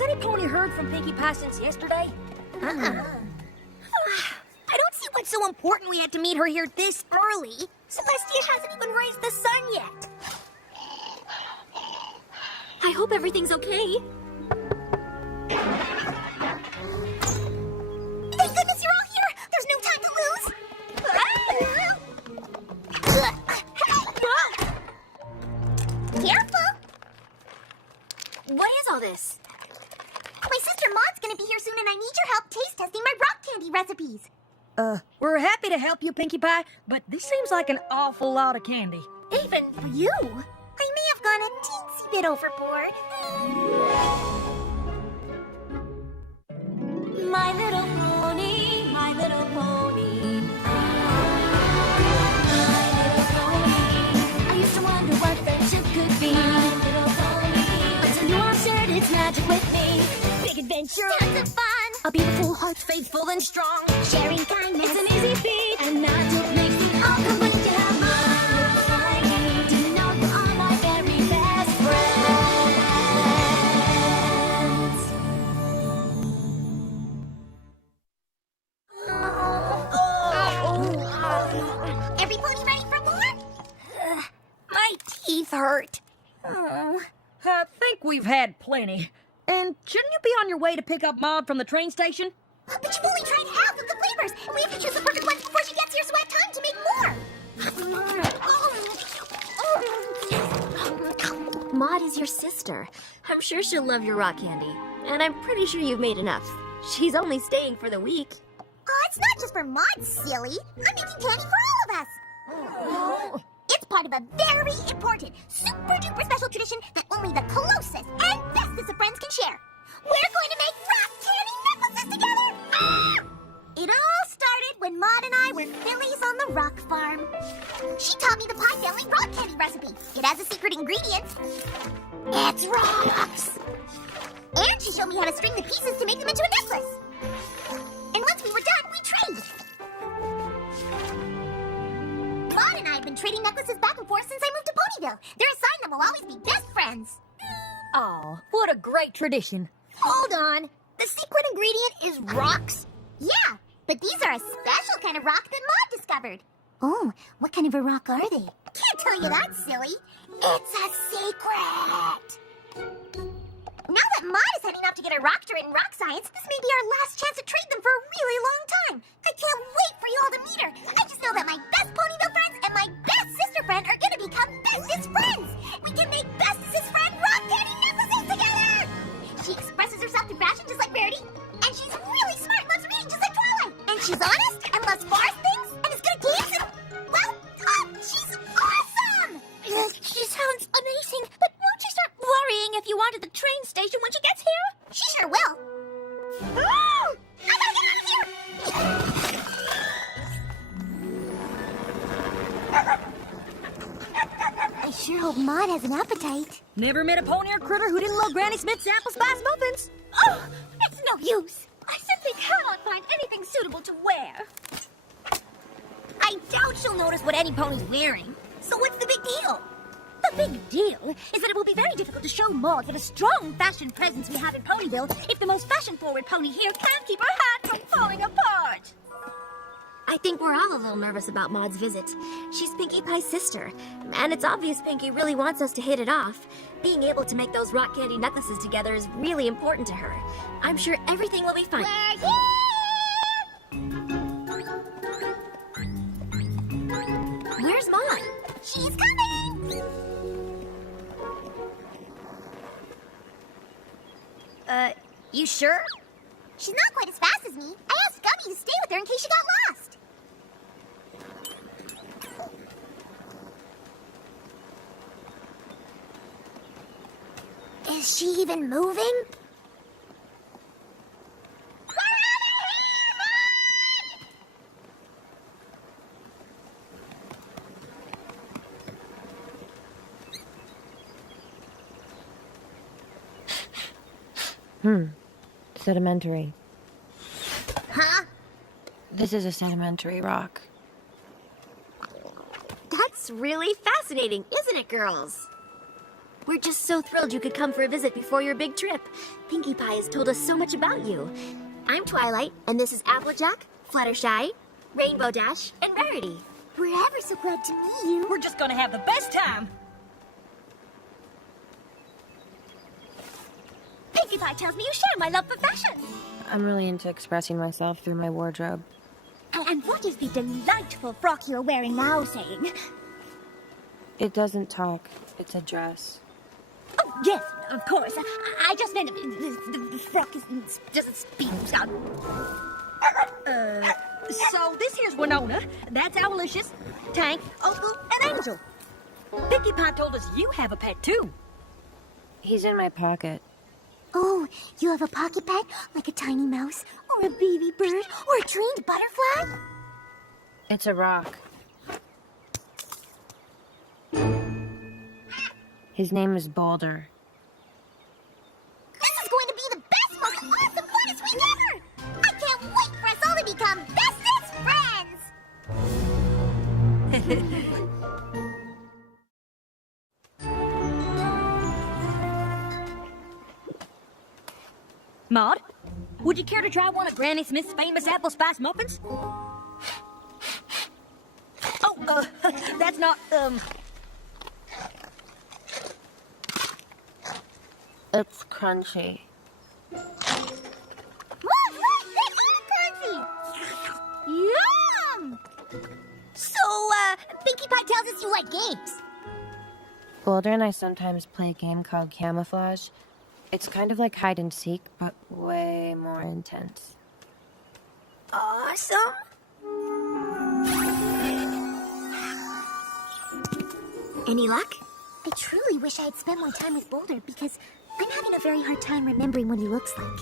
Has any pony heard from Pinkie Pie since yesterday? I don't see what's so important we had to meet her here this early. Celestia hasn't even raised the sun yet. I hope everything's okay. Thank goodness you're all here! There's no time to lose! Careful! What is all this? My sister Maud's gonna be here soon and I need your help taste testing my rock candy recipes. We're happy to help you, Pinkie Pie, but this seems like an awful lot of candy. Even for you? I may have gone a teensy bit overboard. My little pony, my little pony. My little pony. I used to wonder what friendship could be. My little pony. Until you answered its magic with me. Big adventure, Tons of fun! a beautiful heart, faithful and strong. Sharing kindness. It's an easy feat, and magic makes it all complete. You have my little pony. Do you know you are my very best friends? Every pony ready for more? My teeth hurt. Oh. I think we've had plenty. And shouldn't you be on your way to pick up Maud from the train station? But you've only tried half of the flavors, and we have to choose the perfect ones before she gets here so I have time to make more. Maud is your sister. I'm sure she'll love your rock candy. And I'm pretty sure you've made enough. She's only staying for the week. Oh, it's not just for Maud, silly. I'm making candy for all of us. It's part of a very important, super-duper special tradition that only the closest and bestest of friends can share. We're going to make rock candy necklaces together! Ah! It all started when Maud and I were fillies on the rock farm. She taught me the Pie Family rock candy recipe. It has a secret ingredient. It's rocks! And she showed me how to string the pieces to make them into a necklace. And once we were done, we traded. Maud and I have been trading necklaces back and forth since I moved to Ponyville. They're a sign that we'll always be best friends. Oh, what a great tradition. Hold on. The secret ingredient is rocks? Yeah, but these are a special kind of rock that Maud discovered. Oh, what kind of a rock are they? Can't tell you that, silly. It's a secret. Now that Maud is heading off to get her doctorate in rock science, this may be our last chance to trade them for a really long time. I can't wait for you all to meet her. I just know that my best Ponyville friends and my best sister friend are going to become bestest friends. We can make bestest friend rock candy necklaces together. She expresses herself through fashion just like Verity, and she's really smart and loves reading just like Twilight. And she's honest and loves forest things and is good at dancing. Well, she's awesome. She sounds amazing, but won't she start worrying if you want at the train station when she gets here? She sure will. Oh! I gotta get out of here! I sure hope Maud has an appetite. Never met a pony or critter who didn't love Granny Smith's apple spice muffins. Oh, it's no use. I simply cannot find anything suitable to wear. I doubt she'll notice what any pony's wearing. So what's the big deal? The big deal is that it will be very difficult to show Maud what a strong fashion presence we have in Ponyville if the most fashion-forward pony here can't keep her hat from falling apart. I think we're all a little nervous about Maud's visit. She's Pinkie Pie's sister, and it's obvious Pinkie really wants us to hit it off. Being able to make those rock candy necklaces together is really important to her. I'm sure everything will be fine. We're here! Where's Maud? She's coming! You sure? She's not quite as fast as me. I asked Gummy to stay with her in case she got lost. Is she even moving? Sedimentary. Huh? This is a sedimentary rock. That's really fascinating, isn't it, girls? We're just so thrilled you could come for a visit before your big trip. Pinkie Pie has told us so much about you. I'm Twilight, and this is Applejack, Fluttershy, Rainbow Dash, and Rarity. We're ever so glad to meet you. We're just gonna have the best time. Pinkie Pie tells me you share my love for fashion. I'm really into expressing myself through my wardrobe. And what is the delightful frock you're wearing now saying? It doesn't talk. It's a dress. Oh, yes, of course. I just meant the frock doesn't speak. So this here's Winona, that's Owlicious, Tank, Opal, and Angel. Pinkie Pie told us you have a pet too. He's in my pocket. Oh, you have a pocket pet like a tiny mouse, or a baby bird, or a trained butterfly? It's a rock. His name is Boulder. This is going to be the best, most awesome, funnest week ever! I can't wait for us all to become bestest friends! Maud, would you care to try one of Granny Smith's famous apple spice muffins? Oh, that's not, It's crunchy. Look, they are crunchy! Yum! So, Pinkie Pie tells us you like games. Boulder and I sometimes play a game called Camouflage. It's kind of like hide and seek, but way more intense. Awesome! Any luck? I truly wish I had spent more time with Boulder because I'm having a very hard time remembering what he looks like.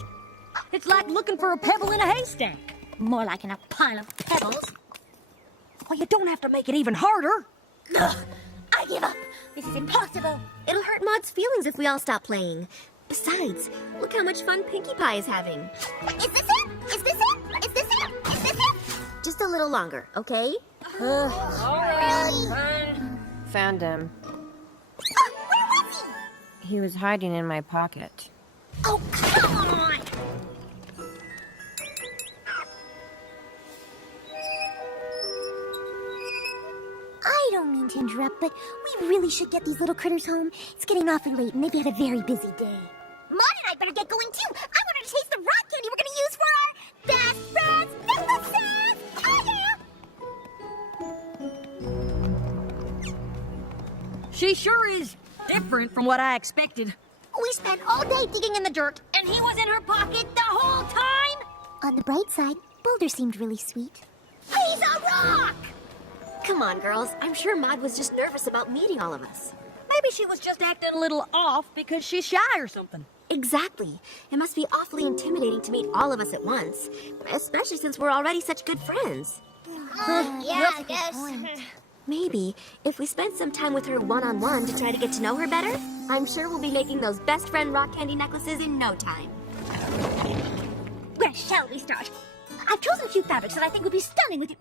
it's like looking for a pebble in a haystack. More like in a pile of pebbles. Well, you don't have to make it even harder. Ugh, I give up. This is impossible. It'll hurt Maud's feelings if we all stop playing. Besides, look how much fun Pinkie Pie is having. Is this it? Is this it? Is this it? Is this it? Just a little longer, okay? Really? Found him. Where was he? He was hiding in my pocket. Oh, come on! I don't mean to interrupt, but we really should get these little critters home. It's getting awfully late, and they've had a very busy day. Maud and I better get going, too. I want her to taste the rock candy we're going to use for our best friends necklaces! Oh, yeah! She sure is different from what I expected. We spent all day digging in the dirt, And he was in her pocket the whole time? On the bright side, Boulder seemed really sweet. He's a rock! Come on, girls. I'm sure Maud was just nervous about meeting all of us. Maybe she was just acting a little off because she's shy or something. Exactly. It must be awfully intimidating to meet all of us at once, especially since we're already such good friends. Yeah, I guess. Maybe, if we spend some time with her one-on-one to try to get to know her better, I'm sure we'll be making those best friend rock candy necklaces in no time. Where shall we start? I've chosen a few fabrics that I think would be stunning with you.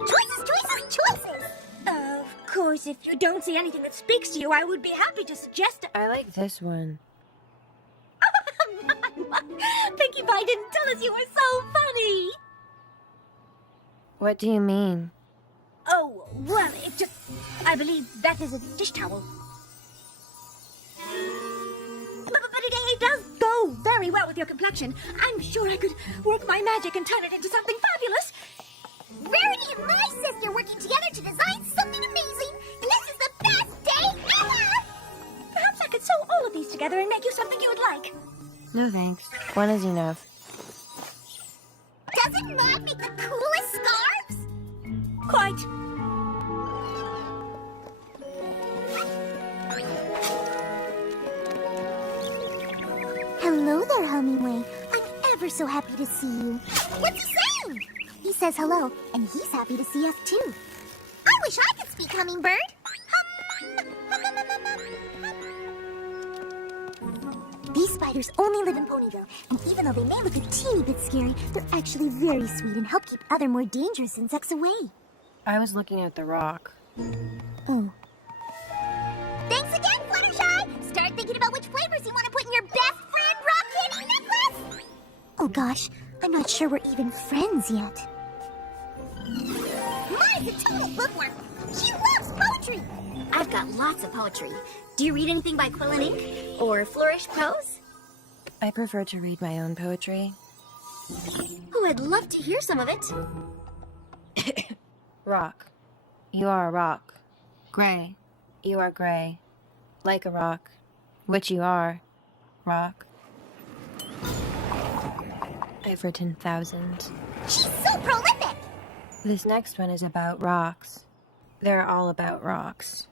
Choices, choices, choices! Of course, if you don't see anything that speaks to you, I would be happy to suggest I like this one. Pinkie Pie didn't tell us you were so funny! What do you mean? Oh, well, it just... I believe that is a dish towel. But it does go very well with your complexion. I'm sure I could work my magic and turn it into something fabulous. Rarity and my sister working together to design something amazing. This is the best day ever! Perhaps I could sew all of these together and make you something you would like. No thanks. One is enough. Doesn't Maud make the coolest scarves? Quite. Hello there, Hummingway. I'm ever so happy to see you. What's he saying? He says hello, and he's happy to see us too. I wish I could speak Hummingbird. These spiders only live in Ponyville, and even though they may look a teeny bit scary, they're actually very sweet and help keep other more dangerous insects away. I was looking at the rock. Oh. There gosh, I'm not sure we're even friends yet. Maud's a total bookworm. She loves poetry. I've got lots of poetry. Do you read anything by Quill and Ink? Or Flourish Prose? I prefer to read my own poetry. Oh, I'd love to hear some of it. Rock. You are a rock. Gray. You are gray. Like a rock. Which you are. Rock. I've written thousands. She's so prolific. This next one is about rocks. They're all about rocks.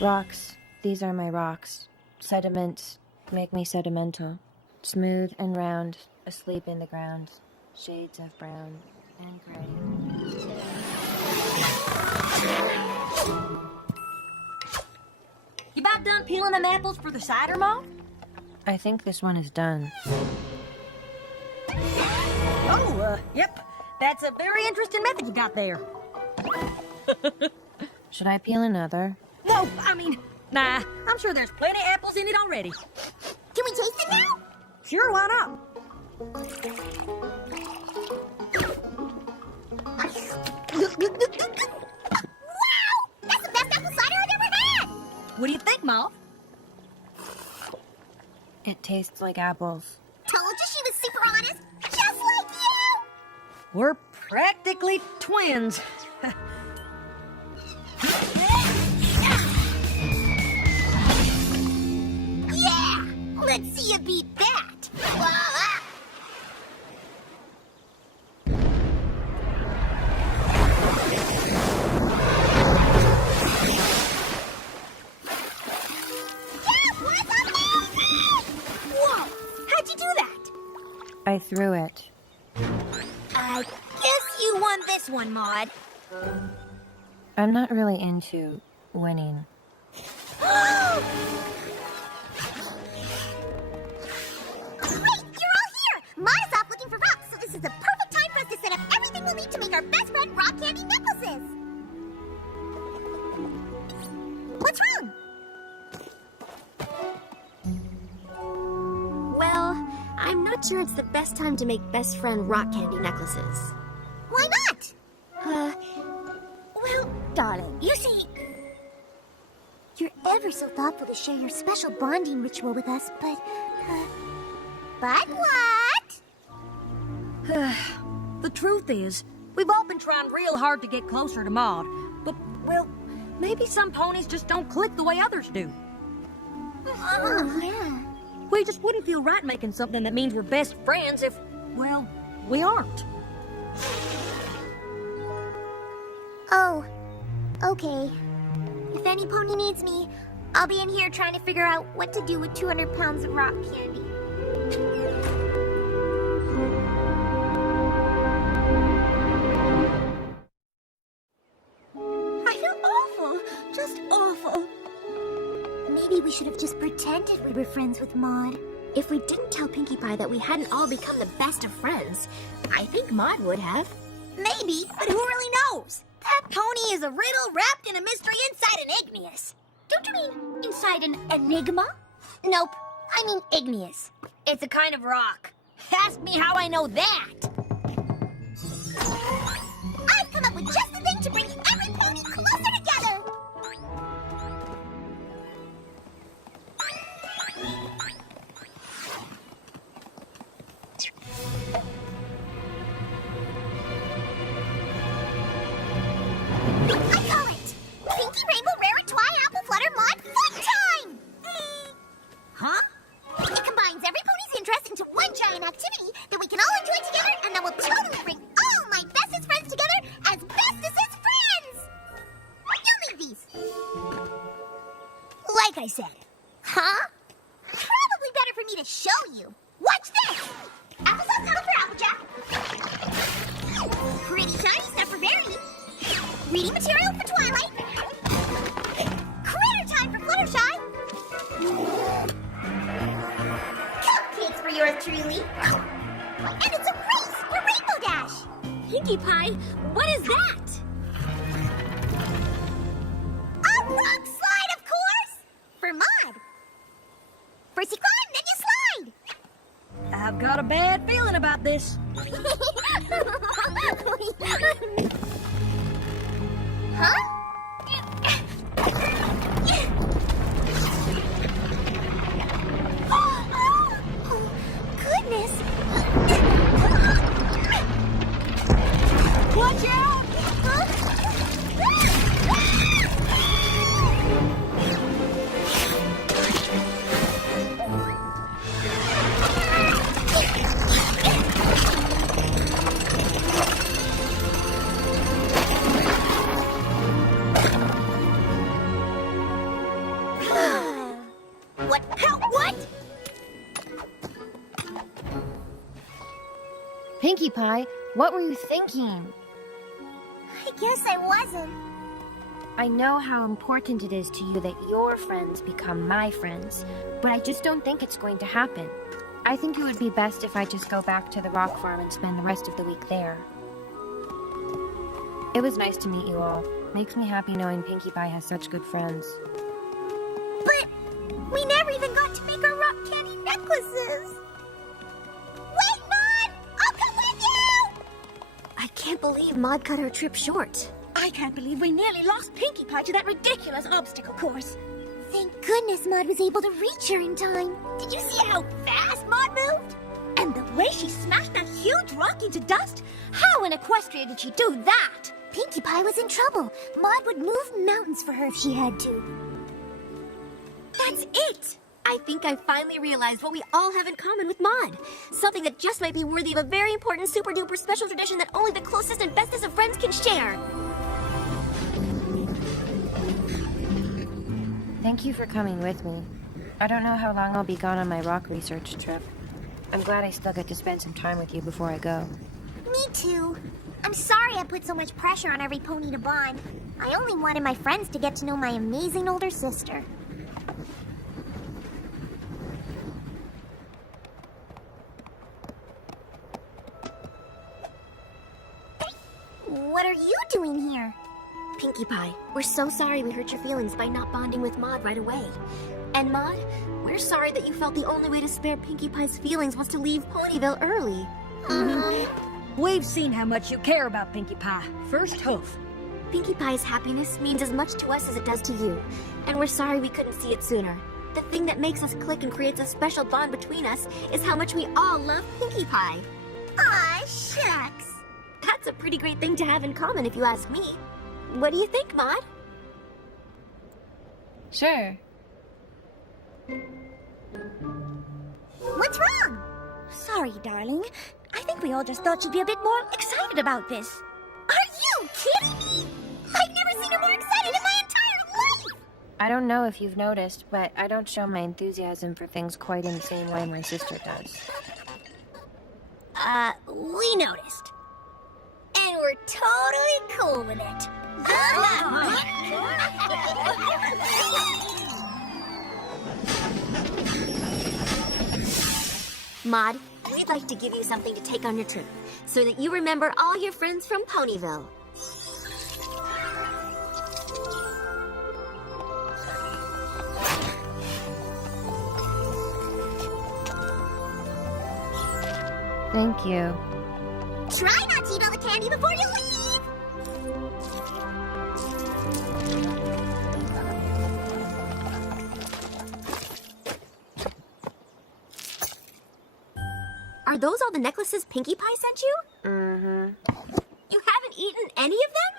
Rocks. These are my rocks. Sediments make me sedimental. Smooth and round, asleep in the ground. Shades of brown and gray. You about done peeling them apples for the cider, Maud? I think this one is done. Oh, yep. That's a very interesting method you got there. Should I peel another? No, I mean, nah. I'm sure there's plenty of apples in it already. Can we taste it now? Sure, why not? Wow! That's the best apple cider I've ever had! What do you think, Maud? It tastes like apples. Told you she was super honest, just like you! We're practically twins. Yeah! Let's see you beat that! Voila! Yeah, what's amazing? Whoa! How'd you do that? I threw it. I guess you won this one, Maud. I'm not really into winning. Great, you're all here! Maud is off looking for rocks, so this is the perfect time for us to set up everything we'll need to make our best friend rock candy necklaces! What's wrong? Well, I'm not sure it's the best time to make best friend rock candy necklaces. Why not? Well, darling, you see... You're ever so thoughtful to share your special bonding ritual with us, but... But what? The truth is, we've all been trying real hard to get closer to Maud. But, well, maybe some ponies just don't click the way others do. Oh, yeah. We just wouldn't feel right making something that means we're best friends if, well, we aren't. Oh, okay. If any pony needs me, I'll be in here trying to figure out what to do with 200 pounds of rock candy. I feel awful, just awful. Maybe we should have just pretended we were friends with Maud. If we didn't tell Pinkie Pie that we hadn't all become the best of friends, I think Maud would have. Maybe, but who really knows? That pony is a riddle wrapped in a mystery inside an igneous. Don't you mean inside an enigma? Nope, I mean igneous. It's a kind of rock. Ask me how I know that. I've come up with just the thing to bring every pony closer together. I call it Pinkie Rainbow Rare Twi Apple Flutter Mod Fun Time! Huh? It combines every pony's interest into one giant activity that we can all enjoy together, and that will totally bring all my bestest friends together as bestest friends! You'll need these. Like I said. Huh? Probably better for me to show you. Watch this! Applesauce tunnel for Applejack. Pretty shiny stuff for Berry. Reading material for Twilight. Critter time for Fluttershy. Cupcakes for yours truly. And it's a race for Rainbow Dash. Pinkie Pie, what is that? A rock slide, of course! For Maud. First you climb, then you slide. I've got a got this. Huh? Oh, goodness. Watch out! What? How? What? Pinkie Pie, what were you thinking? I guess I wasn't. I know how important it is to you that your friends become my friends, but I just don't think it's going to happen. I think it would be best if I just go back to the rock farm and spend the rest of the week there. It was nice to meet you all. Makes me happy knowing Pinkie Pie has such good friends. But we never even got to make our rock candy necklaces. Wait, Maud! I'll come with you! I can't believe Maud cut her trip short. I can't believe we nearly lost Pinkie Pie to that ridiculous obstacle course. Thank goodness Maud was able to reach her in time. Did you see how fast Maud moved? And the way she smashed that huge rock into dust? How in Equestria did she do that? Pinkie Pie was in trouble. Maud would move mountains for her if she had to. That's it! I think I finally realized what we all have in common with Maud. Something that just might be worthy of a very important super-duper special tradition that only the closest and bestest of friends can share. Thank you for coming with me. I don't know how long I'll be gone on my rock research trip. I'm glad I still get to spend some time with you before I go. Me too. I'm sorry I put so much pressure on every pony to bond. I only wanted my friends to get to know my amazing older sister. What are you doing here? Pinkie Pie, we're so sorry we hurt your feelings by not bonding with Maud right away. And Maud, we're sorry that you felt the only way to spare Pinkie Pie's feelings was to leave Ponyville early. We've seen how much you care about Pinkie Pie. First hoof. Pinkie Pie's happiness means as much to us as it does to you, and we're sorry we couldn't see it sooner. The thing that makes us click and creates a special bond between us is how much we all love Pinkie Pie. Aw, shucks. That's a pretty great thing to have in common if you ask me. What do you think, Maud? Sure. What's wrong? Sorry, darling. I think we all just thought she'd be a bit more excited about this. Are you kidding me? I've never seen her more excited in my entire life! I don't know if you've noticed, but I don't show my enthusiasm for things quite in the same way my sister does. We noticed. And we're totally cool with it. Maud, we'd like to give you something to take on your trip, so that you remember all your friends from Ponyville. Thank you. Try not to eat all the candy before you leave! Are those all the necklaces Pinkie Pie sent you? Mm-hmm. You haven't eaten any of them?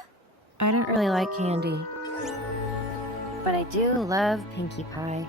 I don't really like candy. But I do love Pinkie Pie.